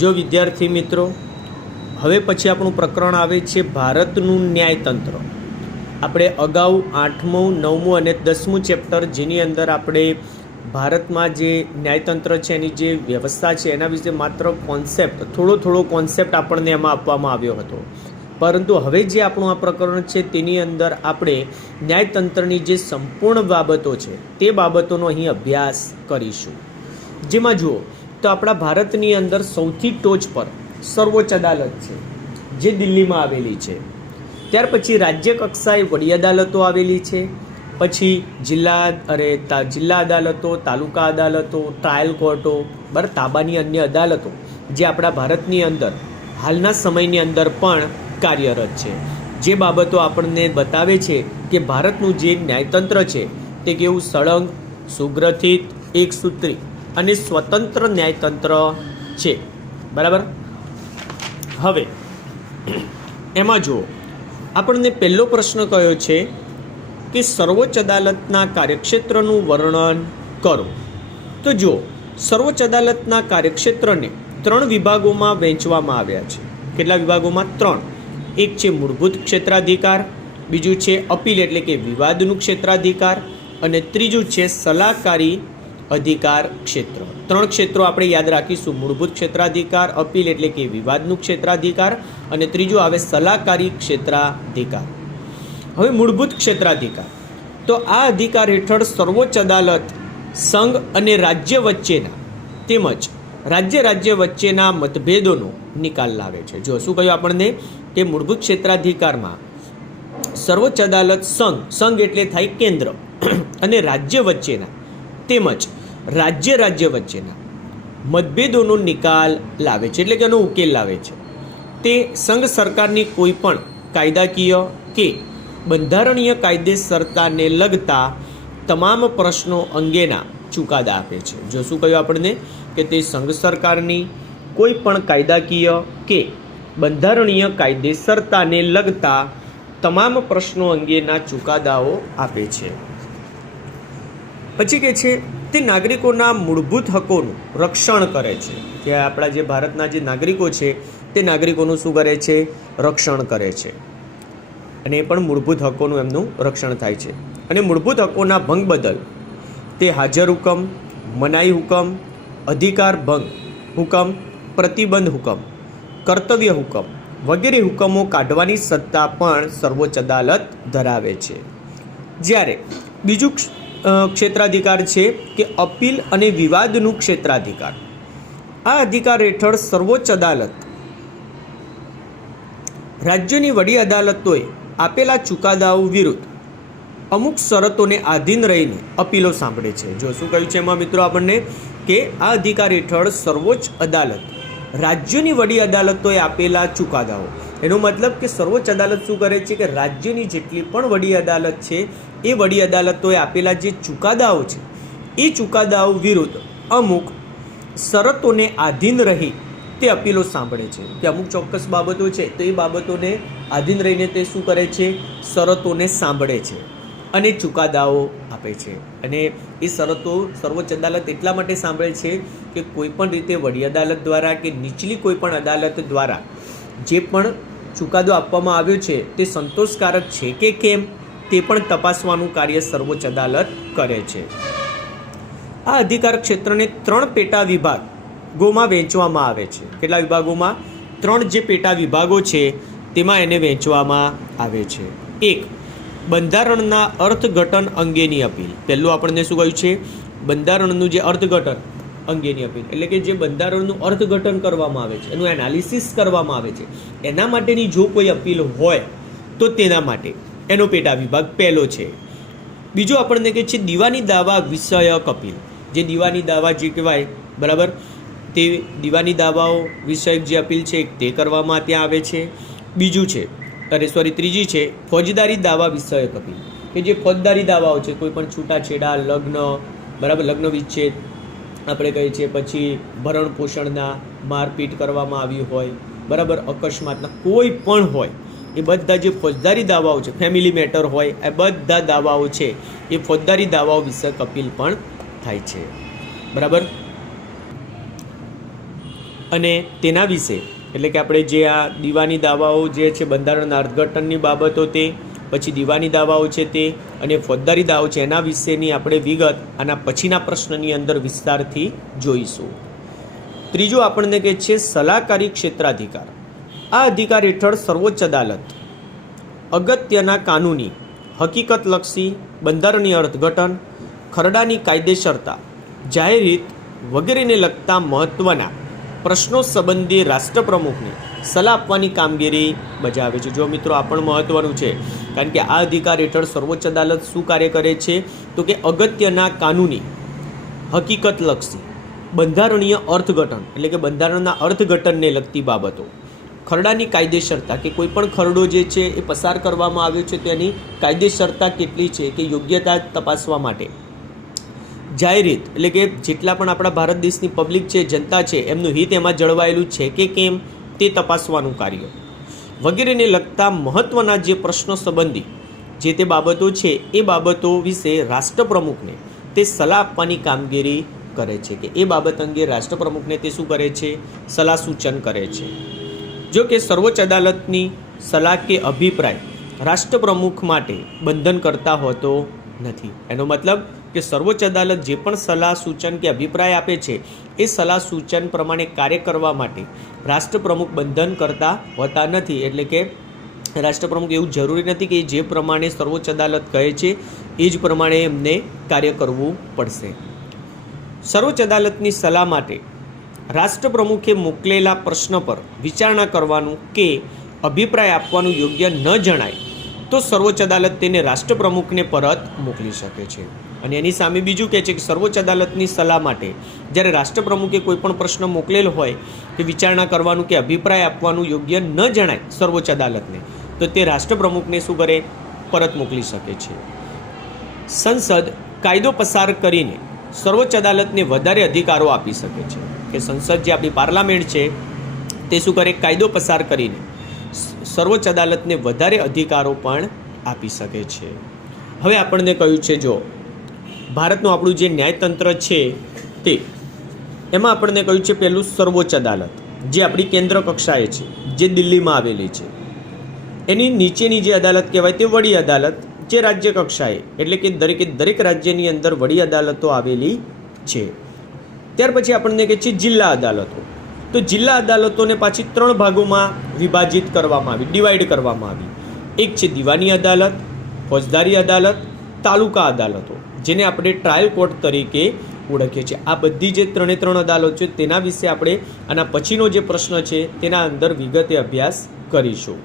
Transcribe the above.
જો વિદ્યાર્થી મિત્રો, હવે પછી આપણું પ્રકરણ આવે છે ભારતનું ન્યાયતંત્ર. આપણે અગાઉ 8મું, 9મું અને 10મું ચેપ્ટર, જેની અંદર આપણે ભારતમાં જે ન્યાયતંત્ર છે એની જે વ્યવસ્થા છે એના વિશે માત્ર કોન્સેપ્ટ, થોડો કોન્સેપ્ટ આપણને એમાં આપવામાં આવ્યો હતો. પરંતુ હવે જે આપણું આ પ્રકરણ છે તેની અંદર આપણે ન્યાયતંત્રની જે સંપૂર્ણ બાબતો છે તે બાબતોનો અહીં અભ્યાસ કરીશું. જેમાં જુઓ તો આપણા ભારતની અંદર સૌથી ટોચ પર સર્વોચ્ચ અદાલત છે, જે દિલ્હીમાં આવેલી છે. ત્યાર પછી રાજ્ય કક્ષાએ વડી અદાલતો આવેલી છે. પછી જિલ્લા અદાલતો, તાલુકા અદાલતો, ટ્રાયલ કોર્ટો, તાબાની અન્ય અદાલતો જે આપણા ભારતની અંદર હાલના સમયની અંદર પણ કાર્યરત છે. જે બાબતો આપણને બતાવે છે કે ભારતનું જે ન્યાયતંત્ર છે તે કેવું સળંગ, સુગ્રથિત, એકસૂત્રી અને સ્વતંત્ર ન્યાયતંત્ર છે. બરાબર. હવે એમાં જુઓ, આપણને પહેલો પ્રશ્ન કયો છે કે સર્વોચ્ચ અદાલતના કાર્યક્ષેત્રનું વર્ણન કરો. તો જુઓ, સર્વોચ્ચ અદાલતના કાર્યક્ષેત્રને 3 વિભાગોમાં વહેંચવામાં આવ્યા છે. કેટલા વિભાગોમાં? 3. એક છે મૂળભૂત ક્ષેત્રાધિકાર, બીજું છે અપીલ એટલે કે વિવાદનું ક્ષેત્રાધિકાર, અને ત્રીજું છે સલાહકારી અધિકાર ક્ષેત્ર. 3 ક્ષેત્રો આપણે યાદ રાખીશું: મૂળભૂત ક્ષેત્રાધિકાર, અપીલ એટલે કે વિવાદનું ક્ષેત્રાધિકાર, અને ત્રીજું આવે સલાહકારી ક્ષેત્રાધિકાર. હવે મૂળભૂત ક્ષેત્રાધિકાર, તો આ અધિકાર હેઠળ સર્વોચ્ચ અદાલત સંઘ અને રાજ્ય વચ્ચેના તેમજ રાજ્ય વચ્ચેના મતભેદોનો નિકાલ લાવે છે. જો શું કહ્યું આપણને કે મૂળભૂત ક્ષેત્રાધિકારમાં સર્વોચ્ચ અદાલત સંઘ એટલે થાય કેન્દ્ર અને રાજ્ય વચ્ચેના તેમજ રાજ્ય વચ્ચેના મતભેદોનો નિકાલ લાવે છે, એટલે કે એનો ઉકેલ લાવે છે. તે સંઘ સરકારની કોઈ પણ કાયદાકીય કે બંધારણીય કાયદેસરતાને લગતા તમામ પ્રશ્નો અંગેના ચુકાદા આપે છે. જો શું કહ્યું આપણને કે તે સંઘ સરકારની કોઈ પણ કાયદાકીય કે બંધારણીય કાયદેસરતાને લગતા તમામ પ્રશ્નો અંગેના ચુકાદાઓ આપે છે. પછી કે છે તે નાગરિકોના મૂળભૂત હકોનું રક્ષણ કરે છે. કે આપણા જે ભારતના જે નાગરિકો છે તે નાગરિકોનું શું કરે છે? રક્ષણ કરે છે. અને એ પણ મૂળભૂત હકોનું એમનું રક્ષણ થાય છે. અને મૂળભૂત હકોના ભંગ બદલ તે હાજર હુકમ, મનાઈ હુકમ, અધિકાર ભંગ હુકમ, પ્રતિબંધ હુકમ, કર્તવ્ય હુકમ વગેરે હુકમો કાઢવાની સત્તા પણ સર્વોચ્ચ અદાલત ધરાવે છે. જ્યારે બીજું ક્ષેત્રાધિકાર છે કે અપીલ અને વિવાદનું ક્ષેત્રાધિકાર. આ અધિકાર હેઠળ સર્વોચ્ચ અદાલત રાજ્યની વડી અદાલતોએ આપેલા ચુકાદાઓ વિરુદ્ધ અમુક શરતોને આધીન રહીને અપીલો સાંભળે છે. જો શું કહ્યું છે એમાં મિત્રો આપણને કે આ અધિકાર હેઠળ સર્વોચ્ચ અદાલત રાજ્યની વડી અદાલતોએ આપેલા ચુકાદાઓ, એનો મતલબ કે સર્વોચ્ચ અદાલત શું કરે છે કે રાજ્યની જેટલી પણ વડી અદાલત છે એ વડી અદાલતોએ આપેલા જે ચુકાદાઓ છે એ ચુકાદાઓ વિરુદ્ધ અમુક શરતોને આધીન રહી તે અપીલો સાંભળે છે. કે અમુક ચોક્કસ બાબતો છે તો એ બાબતોને આધીન રહીને તે શું કરે છે? શરતોને સાંભળે છે અને ચુકાદાઓ આપે છે. અને એ શરતો સર્વોચ્ચ અદાલત એટલા માટે સાંભળે છે કે કોઈ પણ રીતે વડી અદાલત દ્વારા કે નીચલી કોઈ પણ અદાલત દ્વારા જે પણ ચુકાદો આપવામાં આવ્યો છે તે સંતોષકારક છે કે કેમ તે પણ તપાસવાનું કાર્ય સર્વોચ્ચ અદાલત કરે છે. આ અધિકાર ક્ષેત્રને 3 પેટા વિભાગોમાં વહેંચવામાં આવે છે. કેટલા વિભાગોમાં? 3 જે પેટા વિભાગો છે તેમાં એને વહેંચવામાં આવે છે. 1. બંધારણના અર્થઘટન અંગેની અપીલ. પહેલું આપણને શું કહ્યું છે? બંધારણનું જે અર્થઘટન અંગેની અપીલ, એટલે કે જે બંધારણનું અર્થઘટન કરવામાં આવે છે, એનું એનાલિસિસ કરવામાં આવે છે, એના માટેની જો કોઈ અપીલ હોય તો તેના માટે એનો પેટા વિભાગ પહેલો છે. બીજો આપણને કહે છે દીવાની દાવા વિષયક અપીલ. જે દીવાની દાવા જે કહેવાય, બરાબર, તે દીવાની દાવાઓ વિષયક જે અપીલ છે તે કરવામાં ત્યાં આવે છે. બીજું છે ત્રીજી છે ફોજદારી દાવા વિષયક અપીલ. કે જે ફોજદારી દાવાઓ છે, કોઈ પણ છૂટાછેડા, લગ્ન, બરાબર, લગ્ન વિચ્છેદ આપણે કહીએ છીએ, પછી ભરણ પોષણના, મારપીટ કરવામાં આવી હોય, બરાબર, અકસ્માતના કોઈ પણ હોય, એ બધા જે ફોજદારી દાવાઓ છે, ફેમિલી મેટર હોય, એ બધા દાવાઓ છે એ ફોજદારી દાવાઓ વિષયક અપીલ પણ થાય છે. બરાબર. અને તેના વિશે એટલે કે આપણે જે આ દીવાની દાવાઓ જે છે બંધારણના અર્થઘટનની બાબતો તે, પછી દીવાની દાવાઓ છે તે અને ફોજદારી દાવો છે એના વિશેની આપણે વિગત આના પછીના પ્રશ્નની અંદર વિસ્તારથી જોઈશું. ત્રીજું આપણને કહે છે સલાહકારી ક્ષેત્રાધિકાર. આ અધિકાર હેઠળ સર્વોચ્ચ અદાલત અગત્યના કાનૂની, હકીકતલક્ષી, બંધારણીય અર્થઘટન, ખરડાની કાયદેસરતા, જાહેર હિત વગેરેને લગતા મહત્ત્વના પ્રશ્નો સંબંધી રાષ્ટ્રપ્રમુખને સલાહ આપવાની કામગીરી બજાવે છે. જો મિત્રો આ પણ મહત્ત્વનું છે, કારણ કે આ અધિકાર હેઠળ સર્વોચ્ચ અદાલત શું કાર્ય કરે છે તો કે અગત્યના કાનૂની, હકીકતલક્ષી, બંધારણીય અર્થઘટન એટલે કે બંધારણના અર્થઘટનને લગતી બાબતો, ખરડાની કાયદેસરતા કે કોઈ પણ ખરડો જે છે એ પસાર કરવામાં આવ્યો છે તેની કાયદેસરતા કેટલી છે કે યોગ્યતા તપાસવા માટે, જાહેર હિત એટલે કે જેટલા પણ આપણા ભારત દેશની પબ્લિક છે, જનતા છે, એમનું હિત એમાં જળવાયેલું છે કે કેમ તે તપાસવાનું કાર્ય વગેરેને લગતા મહત્ત્વના જે પ્રશ્નો સંબંધી જે તે બાબતો છે એ બાબતો વિશે રાષ્ટ્રપ્રમુખને તે સલાહ આપવાની કામગીરી કરે છે કે એ બાબત અંગે રાષ્ટ્રપ્રમુખને તે શું કરે છે, સલાહ સૂચન કરે છે. જો કે સર્વોચ્ચ અદાલતની સલાહ કે અભિપ્રાય રાષ્ટ્રપ્રમુખ માટે બંધન કરતા હોતો નથી. એનો મતલબ કે સર્વોચ્ચ અદાલત જે પણ સલાહ સૂચન કે અભિપ્રાય આપે છે એ સલાહ સૂચન પ્રમાણે કાર્ય કરવા માટે રાષ્ટ્રપ્રમુખ બંધન કરતા હોતા નથી. એટલે કે રાષ્ટ્રપ્રમુખ એવું જરૂરી નથી કે જે પ્રમાણે સર્વોચ્ચ અદાલત કહે છે એ જ પ્રમાણે એમને કાર્ય કરવું પડશે. સર્વોચ્ચ અદાલતની સલાહ માટે રાષ્ટ્રપ્રમુખે મોકલેલા પ્રશ્ન પર વિચારણા કરવાનું કે અભિપ્રાય આપવાનું યોગ્ય ન જણાય તો સર્વોચ્ચ અદાલત તેને રાષ્ટ્રપ્રમુખને પરત મોકલી શકે છે. અને એની સામે બીજું કહે છે કે સર્વોચ્ચ અદાલતની સલાહ માટે જ્યારે રાષ્ટ્રપ્રમુખે કોઈ પણ પ્રશ્ન મોકલેલો હોય કે વિચારણા કરવાનું કે અભિપ્રાય આપવાનું યોગ્ય ન જણાય સર્વોચ્ચ અદાલતને તો તે રાષ્ટ્રપ્રમુખને શું કરે, પરત મોકલી શકે છે. સંસદ કાયદો પસાર કરીને સર્વોચ્ચ અદાલતને વધારે અધિકારો આપી શકે છે કે સંસદ જે આપણી પાર્લામેન્ટ છે તે શું કરે, કાયદો પસાર કરીને સર્વોચ્ચ અદાલતને વધારે અધિકારો પણ આપી શકે છે. હવે આપણને કહ્યું છે જો ભારતનું આપણું જે ન્યાયતંત્ર છે તે એમાં આપણને કહ્યું છે પહેલું સર્વોચ્ચ અદાલત જે આપણી કેન્દ્ર કક્ષાએ છે, જે દિલ્હીમાં આવેલી છે. એની નીચેની જે અદાલત કહેવાય તે વડી અદાલત જે રાજ્ય કક્ષાએ એટલે કે દરેક રાજ્યની અંદર વડી અદાલતો આવેલી છે. ત્યાર પછી આપણને કહે છે જિલ્લા અદાલતો. તો જિલ્લા અદાલતોને પાછી 3 ભાગોમાં વિભાજિત કરવામાં આવી, ડિવાઈડ કરવામાં આવી. એક છે દીવાની અદાલત, ફોજદારી અદાલત, તાલુકા અદાલતો જેને આપણે ટ્રાયલ કોર્ટ તરીકે ઓળખીએ છીએ. આ બધી જે 3 અદાલતો છે તેના વિશે આપણે આના પછીનો જે પ્રશ્ન છે તેના અંદર વિગતે અભ્યાસ કરીશું.